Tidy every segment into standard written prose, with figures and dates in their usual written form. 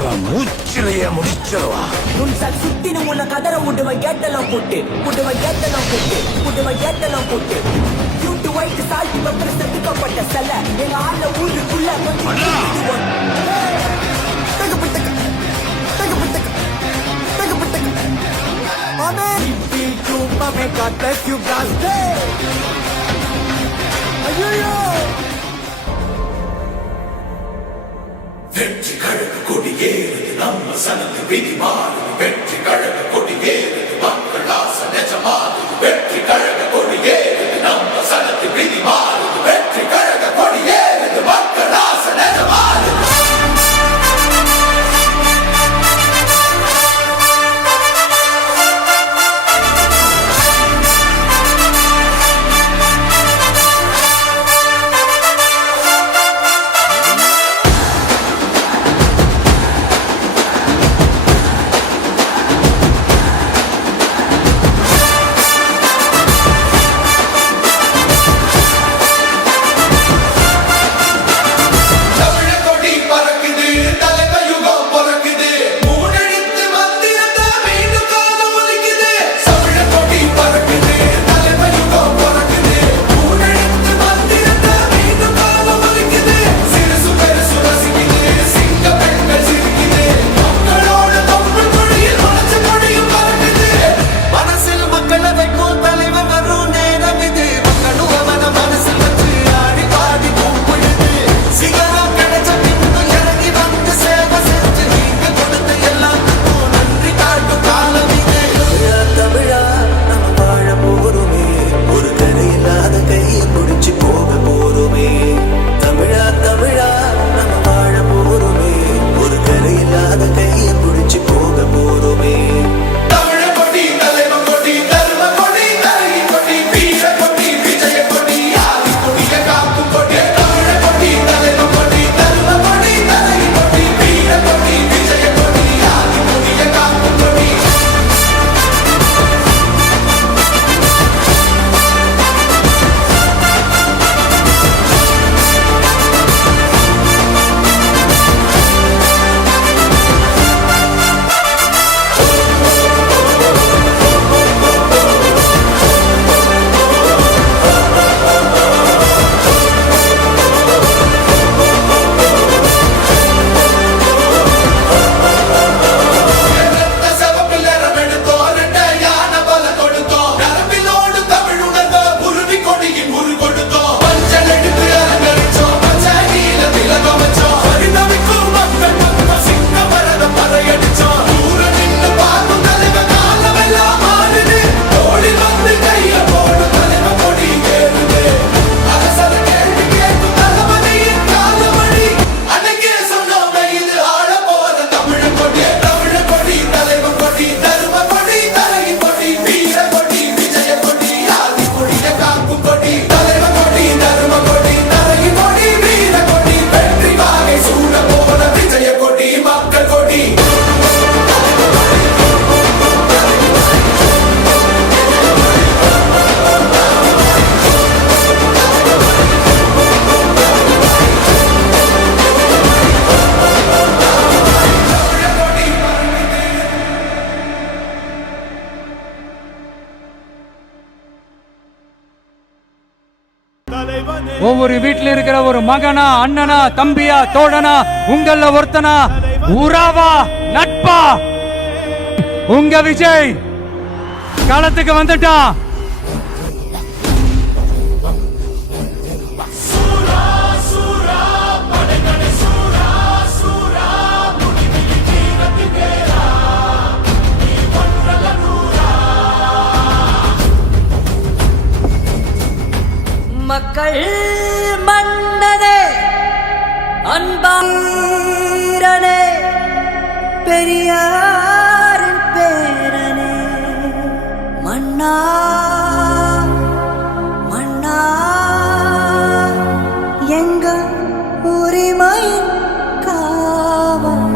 அவன் மூச்சிலேயே முடிச்சிருவா. முன்சால் சுத்தினு உன்னை கதற விடுவன் கேட்டெல்லாம் போட்டு யூட்டு ஒயிட் சால்ட் பெப்பர் செதுக்கப்பட்ட செல எங்க ஆள ஊருக்குள்ள வெற்றி கழக கொடியேறுது நம்ம சனத்து விதி மாறுது. வெற்றி கழக கொடியேறுது மக்கள் ஆசை நிஜமாறுது. வெற்றி கழக கொடியேறுது நம்ம சனத்து விதி மாறுது. வெற்றி கழக கொடியேறுது மக்கள் ஆசை நிஜமாறுது. ஒவ்வொரு வீட்டில் இருக்கிற ஒரு மகனா, அண்ணனா, தம்பியா, தோழனா, உங்கள ஒருத்தனா, உறவா, நட்பா, உங்க விஜய் களத்துக்கு வந்துட்டான். மக்கள் மன்னனே, அன்பாரனே, பெரியாரின் பேரனே, மன்னா மன்னா எங்க உரிமை காவல்.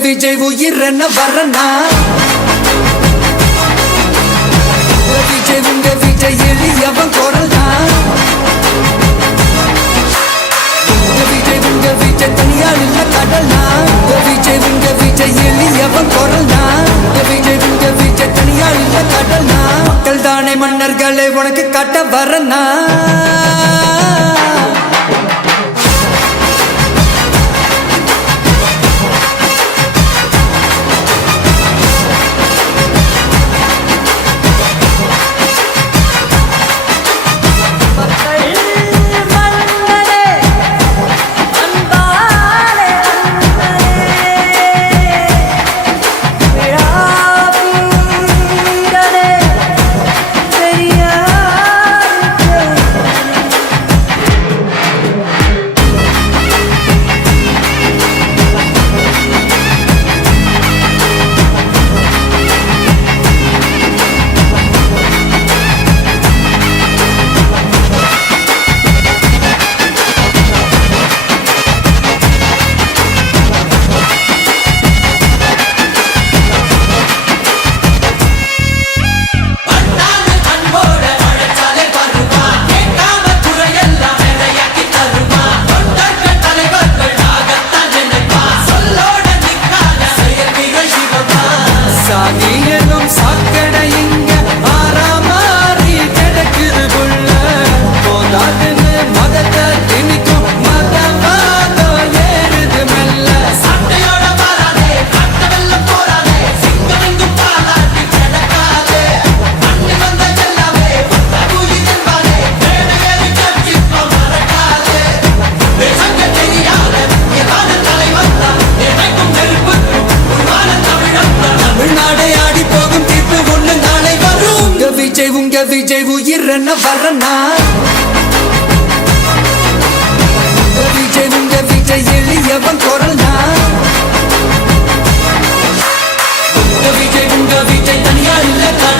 விஜய் உயிர் என்ன வரனா உங்க விஜய் எளியவன் குரல்னா உங்க விஜய் தனியால் இல்ல கடல்னா உங்க விஜய் எளியவன் குரல்னா உங்க விஜய் தனியால் இல்ல கடல்னா மக்கள் தானே மன்னர்களை உனக்கு காட்ட வரனா உங்க விஜய் உயிர் என்ன வரனா உங்க விஜய் எளியவன் குரல்னா உங்க விஜய் தனியார் இல்ல